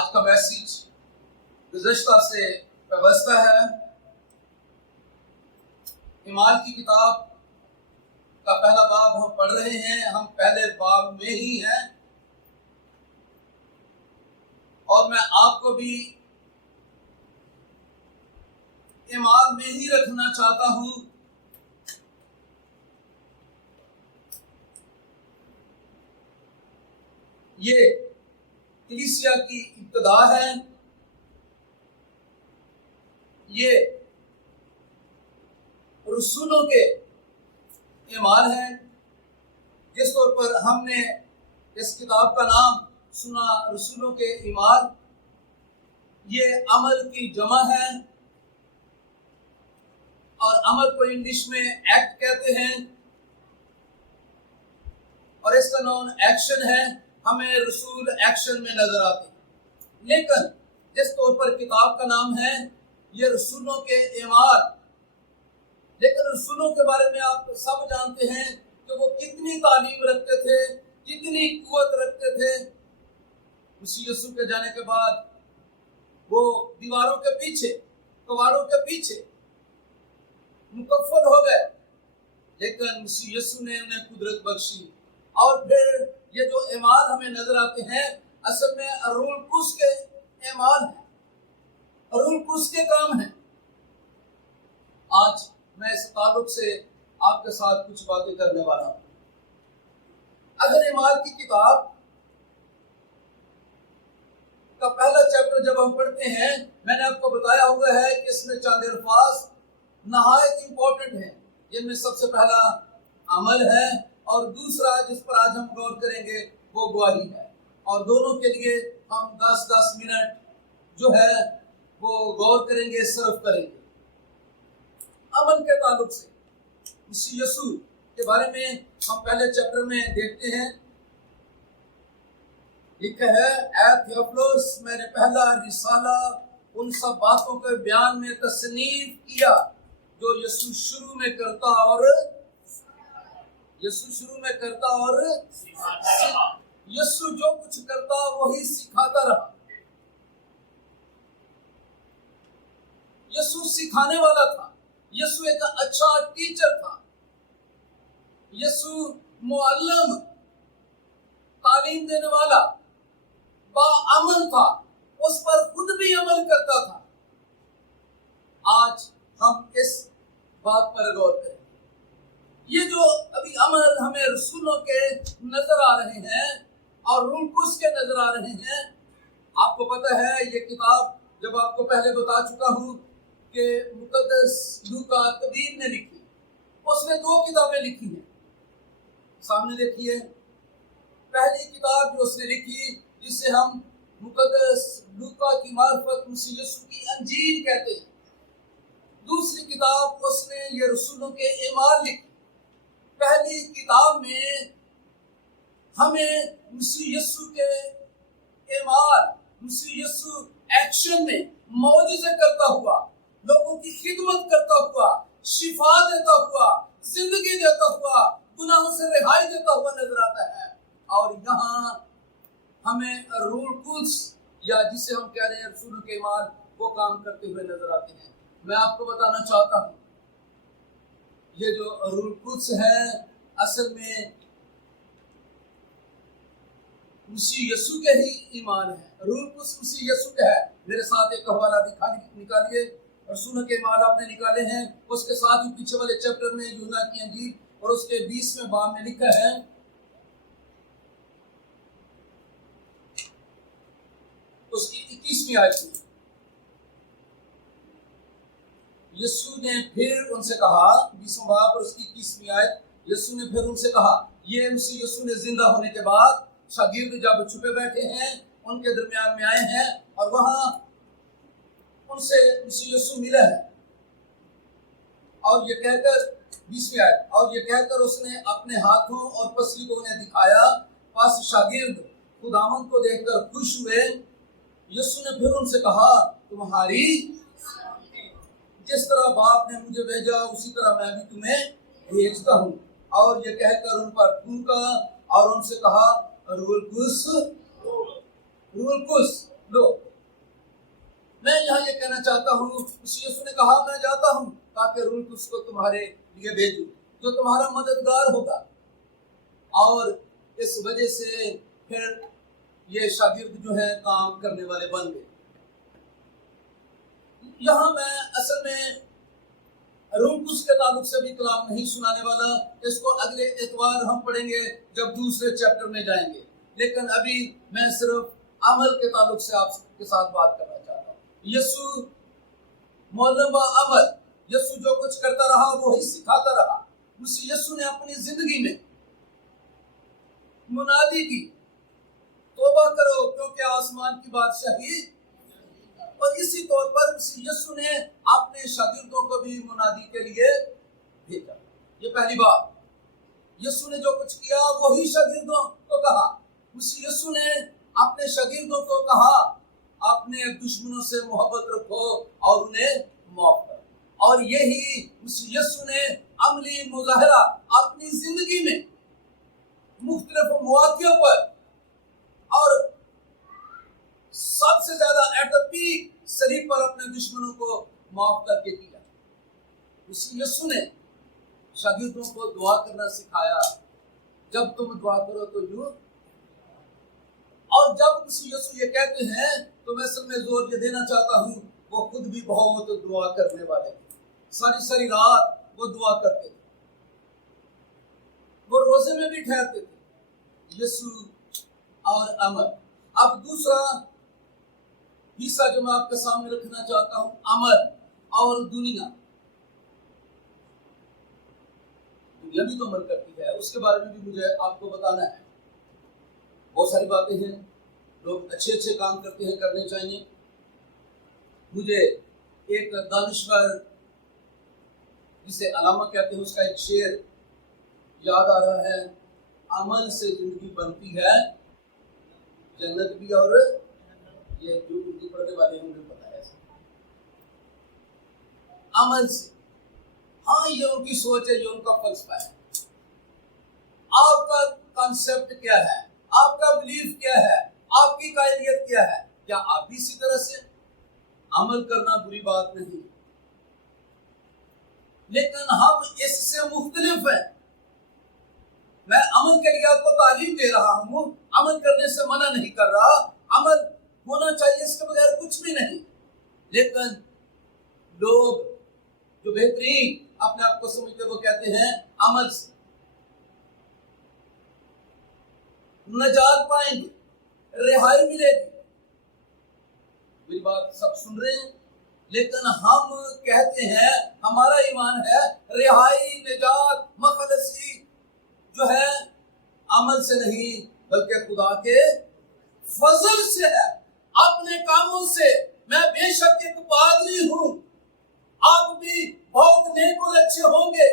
آج کا میسیج گزشتہ سے وابستہ ہے۔ ایمان کی کتاب کا پہلا باب ہم پڑھ رہے ہیں، ہم پہلے باب میں ہی ہیں، اور میں آپ کو بھی ایمان میں ہی رکھنا چاہتا ہوں۔ یہ کلیسیا کی ابتدا ہے، یہ رسولوں کے ایمان ہے۔ جس طور پر ہم نے اس کتاب کا نام سنا رسولوں کے ایمان، یہ عمل کی جمع ہے، اور عمل کو انگلش میں ایکٹ کہتے ہیں، اور اس کا نام ایکشن ہے۔ ہمیں رسول ایکشن میں نظر آتے ہیں، لیکن جس طور پر کتاب کا نام ہے یہ رسولوں کے ایمان، لیکن رسولوں کے بارے میں آپ سب جانتے ہیں کہ وہ کتنی تعلیم رکھتے تھے، کتنی قوت رکھتے تھے۔ مسیح یسوع کے جانے کے بعد وہ دیواروں کے پیچھے، کواڑوں کے پیچھے مکفل ہو گئے، لیکن مسیح یسوع نے انہیں قدرت بخشی۔ اور پھر یہ جو ایمان ہمیں نظر آتے ہیں اصل میں روح القدس کے ایمان ہیں، روح القدس کے کام ہیں۔ آج میں اس تعلق سے آپ کے ساتھ کچھ باتیں کرنے والا ہوں۔ اگر ایمان کی کتاب کا پہلا چیپٹر جب ہم پڑھتے ہیں، میں نے آپ کو بتایا ہوا ہے کہ اس میں چند الفاظ نہایت امپورٹنٹ ہیں، جن میں سب سے پہلا عمل ہے، اور دوسرا جس پر آج ہم غور کریں گے وہ گواہی ہے، اور دونوں کے لیے ہم 10 منٹ جو ہے وہ غور کریں گے، صرف کریں گے۔ عمل کے تعلق سے مسیح یسوع کے بارے میں ہم پہلے چیپٹر میں دیکھتے ہیں، لکھا ہے اے تھیوفلوس، میں نے پہلا رسالہ ان سب باتوں کے بیان میں تصنیف کیا جو یسوع شروع میں کرتا اور یسوع جو کچھ کرتا وہی سکھاتا رہا۔ یسوع سکھانے والا تھا، یسوع ایک اچھا ٹیچر تھا، یسوع معلم، تعلیم دینے والا، باعمل تھا، اس پر خود بھی عمل کرتا تھا۔ آج ہم اس بات پر غور کریں۔ یہ جو ابھی عمل ہمیں رسولوں کے نظر آ رہے ہیں اور روح القدس کے نظر آ رہے ہیں، آپ کو پتہ ہے یہ کتاب جب آپ کو پہلے بتا چکا ہوں کہ مقدس لوکا طبیب نے لکھی، اس نے 2 کتابیں لکھی ہیں، سامنے دیکھیے۔ پہلی کتاب جو اس نے لکھی جسے ہم مقدس لوکا کی معرفت مسیح یسوع کی انجیل کہتے ہیں، دوسری کتاب اس نے یہ رسولوں کے اعمال لکھی۔ پہلی کتاب میں ہمیں مسیح یسوع کے اعمال، مسیح یسوع ایکشن میں معجزے کرتا ہوا، لوگوں کی خدمت کرتا ہوا، شفا دیتا ہوا، زندگی دیتا ہوا، گناہوں سے رہائی دیتا ہوا نظر آتا ہے۔ اور یہاں ہمیں روح القدس یا جسے ہم کہہ رہے ہیں رسولوں کے اعمال، وہ کام کرتے ہوئے نظر آتے ہیں۔ میں آپ کو بتانا چاہتا ہوں یہ جو روح القدس ہے اصل میں مسیح یسوع کے ہی ایمان ہے۔ روح القدس مسیح یسوع کا ہے۔ میرے ساتھ ایک حوالہ نکالیے، رسولوں کے اعمال آپ نے نکالے ہیں، اس کے ساتھ ہی پیچھے والے چیپٹر میں یوحنا کی انجیل اور اس کے 20ویں باب میں لکھا ہے، اس کی 21ویں آیت میں یسوع نے پھر ان سے کہا، 20واں باب اور اس کی 21ویں آیت، یسوع نے پھر ان سے کہا، یہ مسیح یسوع نے زندہ ہونے کے بعد شاگرد جب چھپے بیٹھے ہیں ان کے درمیان میں آئے ہیں اور وہاں ان سے مسیح یسوع ملا ہے، اور یہ کہہ کر 20ویں آیت، اور یہ کہہ کر اس نے اپنے ہاتھوں اور پسلی کو انہیں دکھایا، پس شاگرد خداوند کو دیکھ کر خوش ہوئے۔ یسوع نے پھر ان سے کہا، تمہاری جس طرح باپ نے مجھے بھیجا اسی طرح میں بھی تمہیں بھیجتا ہوں۔ اور یہ کہہ کر ان پر تھوکا اور ان سے کہا، روح القدس لو میں یہاں یہ کہنا چاہتا ہوں، اسی یسوع نے کہا میں جاتا ہوں تاکہ روح القدس کو تمہارے لیے بھیجوں جو تمہارا مددگار ہوگا، اور اس وجہ سے پھر یہ شاگرد جو ہیں کام کرنے والے بن گئے۔ یہاں میں اصل میں روح القدس کے تعلق سے بھی کلام نہیں سنانے والا، اس کو اگلے اتوار ہم پڑھیں گے جب دوسرے چیپٹر میں جائیں گے، لیکن ابھی میں صرف عمل کے تعلق سے آپ کے ساتھ بات کرنا چاہتا ہوں۔ یسوع معلم و عمل، یسوع جو کچھ کرتا رہا وہی سکھاتا رہا۔ یسوع نے اپنی زندگی میں منادی کی، توبہ کرو کیونکہ آسمان کی بادشاہی، اور اسی طور پر یسوع نے اپنے شاگردوں کو بھی منادی کے لیے بھیجا۔ یہ پہلی بات، یسوع نے جو کچھ کیا وہی شاگردوں کو کہا۔ یسوع نے اپنے شاگردوں کو کہا اپنے دشمنوں سے محبت رکھو اور انہیں معاف کرو، اور یہی یسوع نے عملی مظاہرہ اپنی زندگی میں مختلف مواقعوں پر اور سب سے زیادہ ایٹ دا پیک صلیب پر اپنے دشمنوں کو معاف کر کے کیا۔ یسوع نے شاگردوں کو دعا کرنا سکھایا، جب تم دعا کرو تو یوں، اور جب یسوع یہ کہتے ہیں تو میں اصل میں زور یہ دینا چاہتا ہوں وہ خود بھی بہت دعا کرنے والے تھے، ساری رات وہ دعا کرتے تھے، وہ روزے میں بھی ٹھہرتے تھے۔ یسوع اور عمل۔ اب دوسرا حصہ جو میں آپ کے سامنے رکھنا چاہتا ہوں، عمل اور دنیا۔ دنیا بھی تو عمل کرتی ہے، اس کے بارے میں بھی مجھے آپ کو بتانا ہے۔ بہت ساری باتیں ہیں، لوگ اچھے کام کرتے ہیں، کرنے چاہیے۔ مجھے ایک دانشور جسے علامہ کہتے ہیں اس کا ایک شعر یاد آ رہا ہے، عمل سے زندگی بنتی ہے جنت بھی، اور یہ جو اردو پڑھنے والے ہیں انہیں پتا ہے عمل سے۔ ہاں یہ ان کی سوچ ہے، یہ ان کا فلسفہ ہے۔ آپ کا کانسیپٹ کیا ہے؟ آپ کا بلیف کیا ہے؟ آپ کی قائلیت کیا ہے؟ کیا آپ بھی اسی طرح سے؟ عمل کرنا بری بات نہیں، لیکن ہم اس سے مختلف ہیں۔ میں عمل کے لیے آپ کو تعلیم دے رہا ہوں، عمل کرنے سے منع نہیں کر رہا، عمل ہونا چاہیے، اس کے بغیر کچھ بھی نہیں، لیکن لوگ جو بہترین اپنے آپ کو سمجھتے وہ کہتے ہیں عمل سے نجات پائیں گے، رہائی ملے گی۔ میری بات سب سن رہے ہیں، لیکن ہم کہتے ہیں ہمارا ایمان ہے رہائی، نجات، مخلصی جو ہے عمل سے نہیں بلکہ خدا کے فضل سے ہے، اپنے کاموں سے۔ میں بے شک ایک پادری ہوں، آپ بھی بہت نیک اور اچھے ہوں گے،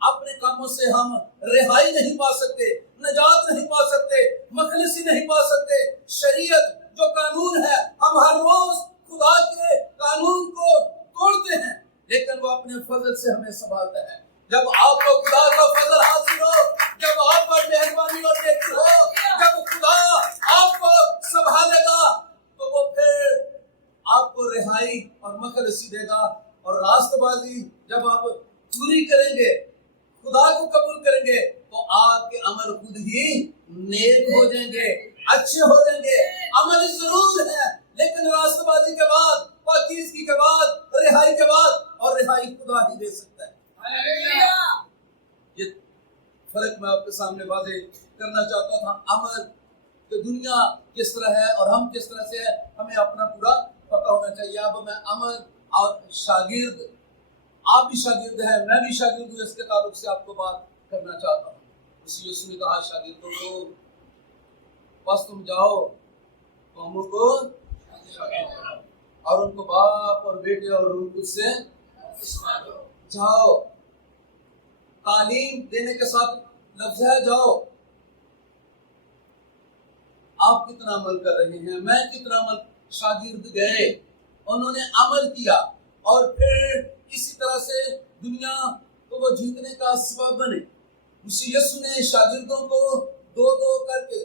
اپنے کاموں سے ہم رہائی نہیں پا سکتے، نجات نہیں پا سکتے، مخلصی نہیں پا سکتے۔ شریعت جو قانون ہے، ہم ہر روز خدا کے قانون کو توڑتے ہیں، لیکن وہ اپنے فضل سے ہمیں سنبھالتا ہے۔ جب آپ کو خدا کا فضل حاصل ہو، جب آپ پر مہربانی اور نیکی ہو، جب خدا آپ کو سنبھالے گا تو وہ پھر آپ کو رہائی اور مخلصی دے گا، اور راست بازی جب آپ پوری کریں گے، خدا کو قبول کریں گے، تو آپ کے عمل خود ہی نیک ہو جائیں گے، اچھے ہو جائیں گے۔ عمل ضرور ہے، لیکن راست بازی کے بعد، پاکیزگی کے بعد، رہائی کے بعد، اور رہائی خدا ہی دے سکتا ہے۔ یہ فرق میں آپ کے سامنے واضح کرنا چاہتا تھا۔ عمل کہ دنیا کس طرح ہے اور ہم کس طرح سے ہے، ہمیں اپنا پورا پتہ ہونا چاہیے۔ اب میں عمل اور شاگرد، آپ بھی شاگرد ہیں، میں بھی شاگرد ہوں، اس کے تعلق سے آپ کو بات کرنا چاہتا ہوں۔ اسی یسوع نے کہا شاگردوں کو، بس تم جاؤ قوموں کو شاگرد بناؤ، اور ان کو باپ اور بیٹے اور روح القدس سے جاؤ۔ تعلیم دینے کے ساتھ لفظ ہے جاؤ۔ آپ کتنا عمل کر رہے ہیں؟ میں کتنا عمل؟ شاگرد گئے، انہوں نے عمل کیا، اور پھر اسی طرح سے دنیا کو وہ جیتنے کا سبب بنے۔ یسوع نے شاگردوں کو دو دو کر کے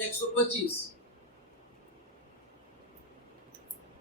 125।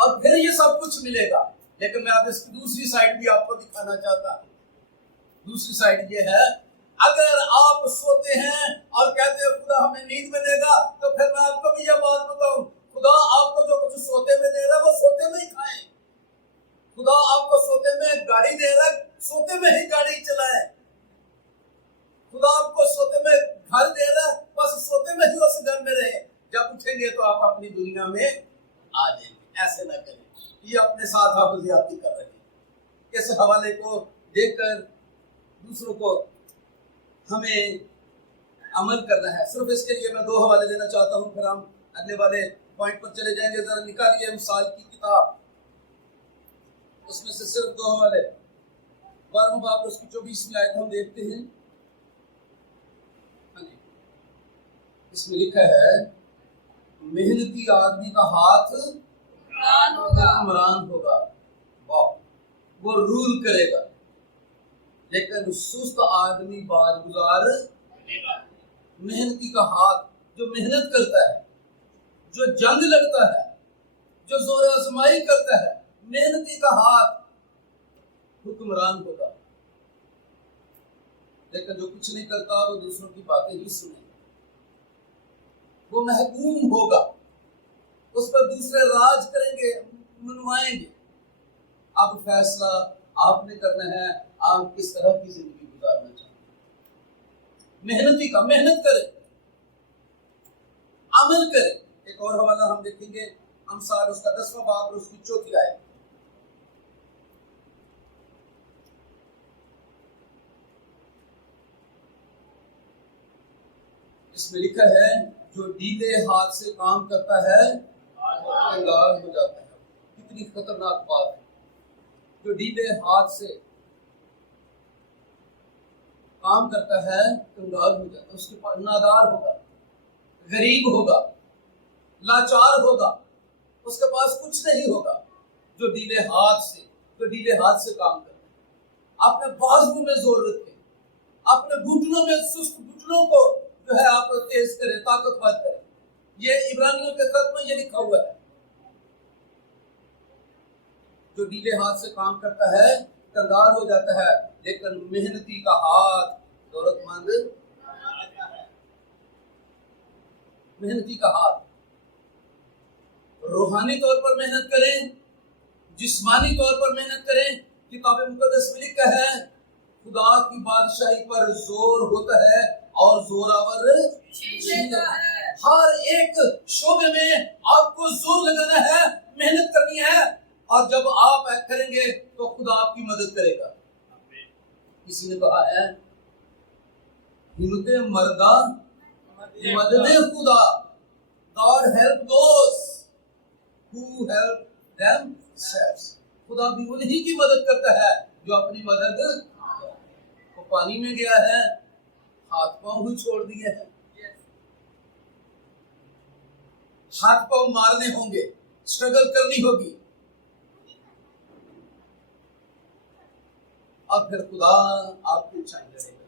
اور پھر یہ سب کچھ ملے گا. لیکن میں اب اس کی دوسری سائڈ بھی آپ کو دکھانا چاہتا ہوں. دوسری سائڈ یہ ہے، اگر آپ سوتے ہیں اور کہتے ہیں خدا ہمیں نیند میں دے گا، تو پھر میں آپ کو بھی یہ بات بتاؤں، خدا آپ کو جو کچھ سوتے میں دے رہا ہے وہ سوتے میں ہی کھائیں. خدا آپ کو سوتے میں گاڑی دے رہا ہے، سوتے میں ہی گاڑی چلائیں. خدا آپ کو سوتے میں گھر دے رہا ہے، بس سوتے میں ہی اس گھر میں رہے. جب اٹھیں گے تو آپ اپنی دنیا میں آ جائیں گے. ایسے نہ کریں، یہ اپنے ساتھ آپ زیادتی کر رہے ہیں. اس حوالے کو دیکھ کر دوسروں کو ہمیں عمل کرنا ہے. صرف اس کے لیے میں 2 حوالے دینا چاہتا ہوں، پھر ہم اگلے والے پوائنٹ پر چلے جائیں گے. ذرا نکالیے مثال کی کتاب، اس میں سے صرف 2 حوالے. 12واں باب اس کی 24ویں آیت ہم دیکھتے ہیں. اس میں لکھا ہے، محنتی آدمی کا ہاتھ حکمران ہوگا. وہ رول کرے گا، لیکن سست آدمی بار گزار. محنتی کا ہاتھ، جو محنت کرتا ہے، جو جنگ لڑتا ہے، جو زور آزمائی کرتا ہے، محنتی کا ہاتھ حکمران ہوگا. لیکن جو کچھ نہیں کرتا وہ دوسروں کی باتیں ہی سنے، وہ محکوم ہوگا. اس پر دوسرے راج کریں گے، منوائیں گے. اب فیصلہ آپ نے کرنا ہے، آپ کس طرح کی زندگی گزارنا چاہتے ہیں. محنتی کا محنت کرے، عمل کرے. ایک اور حوالہ ہم دیکھیں گے، امثال اس کا 10واں باب اور اس کی 4تھی آیت. اس میں لکھا ہے، جو ڈھیلے ہاتھ سے کام کرتا ہے کنگال ہو جاتا ہے. کتنی خطرناک بات ہے. جو ڈھیلے ہاتھ سے کام کرتا ہے کنگال ہو جاتا ہے. اس کے پاس نادار ہوگا، غریب ہوگا، لاچار ہوگا، اس کے پاس کچھ نہیں ہوگا. جو ڈھیلے ہاتھ سے کام کرتا ہے. اپنے بازو میں زور رکھے، اپنے گھٹنوں میں، سست گھٹنوں کو جو ہے آپ تیز کریں، طاقتور کریں. یہ عبرانیوں کے خط میں یہ لکھا ہوا ہے. جو ڈھیلے ہاتھ سے کام کرتا ہے کنگال ہو جاتا ہے، لیکن محنتی کا ہاتھ دولت مند. محنتی کا ہاتھ. روحانی طور پر محنت کریں، جسمانی طور پر محنت کریں. کتاب مقدس میں لکھا ہے، خدا کی بادشاہی پر زور ہوتا ہے اور زوراور چھینتا ہے. ہر ایک شعبے میں آپ کو زور لگانا ہے، محنت کرنی ہے. اور جب آپ کریں گے تو خدا آپ کی مدد کرے گا. کسی نے کہا ہے، ہمت مردہ مدد خدا. God help those who help themselves. خدا بھی انہی کی مدد کرتا ہے جو اپنی مدد. وہ پانی میں گیا ہے، ہاتھ پاؤں ہی چھوڑ دیے ہیں. ہاتھ پاؤں مارنے ہوں گے، اسٹرگل کرنی ہوگی، اور پھر خدا آپ کی جنگ لڑے گا.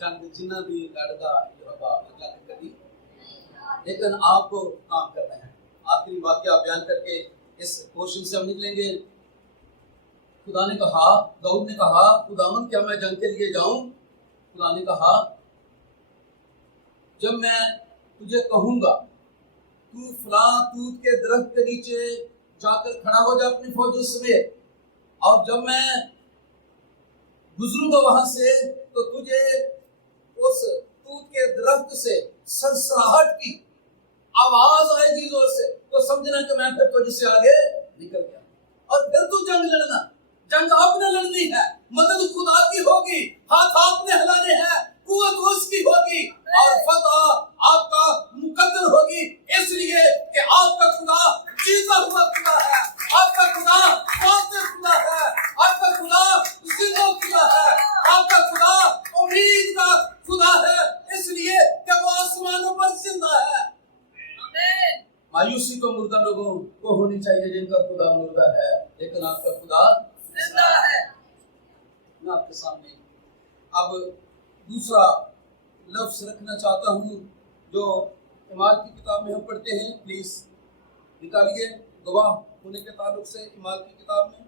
جنگ جنہ بھی لڑتا یہ ہوگا جنگ کبھی، لیکن آپ کو کام کرنا ہے. آخری واقعہ بیان کر کے اس پورشن سے ہم نکلیں گے. خدا نے کہا، داؤد نے کہا، خداوند کیا میں جنگ کے لیے جاؤں؟ خدا نے کہا، جب میں تجھے کہوں گا تو فلاں توت کے درخت کے نیچے جا کر کھڑا ہو جا اپنی فوجوں سمیت، اور جب میں گزروں گا وہاں سے تو تجھے اس توت کے درخت سے سرسراہٹ کی آواز آئے گی زور سے، تو سمجھنا کہ میں پھر تجھ سے آگے نکل گیا. اور پھر تو جنگ لڑنا. جنگ آپ نے لڑنی ہے، مدد خدا کی ہوگی، ہاتھ آپ نے ہلانے ہیں، قوت اس کی ہوگی، اور فتح آپ کا مقدر ہوگی. اس لیے کہ آپ کا خدا جیتا ہوا خدا ہے، آپ کا خدا قادر خدا ہے، آپ کا خدا زندہ خدا ہے، آپ کا خدا امید کا خدا ہے. اس لیے کہ وہ آسمانوں پر زندہ ہے. مایوسی تو مردہ لوگوں کو ہونی چاہیے جن کا خدا مردہ ہے، لیکن آپ کا خدا زندہ ہے. میں آپ کے سامنے اب دوسرا لفظ رکھنا چاہتا ہوں جو اعمال کی کتاب میں ہم پڑھتے ہیں. پلیز نکالیے گواہ ہونے کے تعلق سے اعمال کی کتاب میں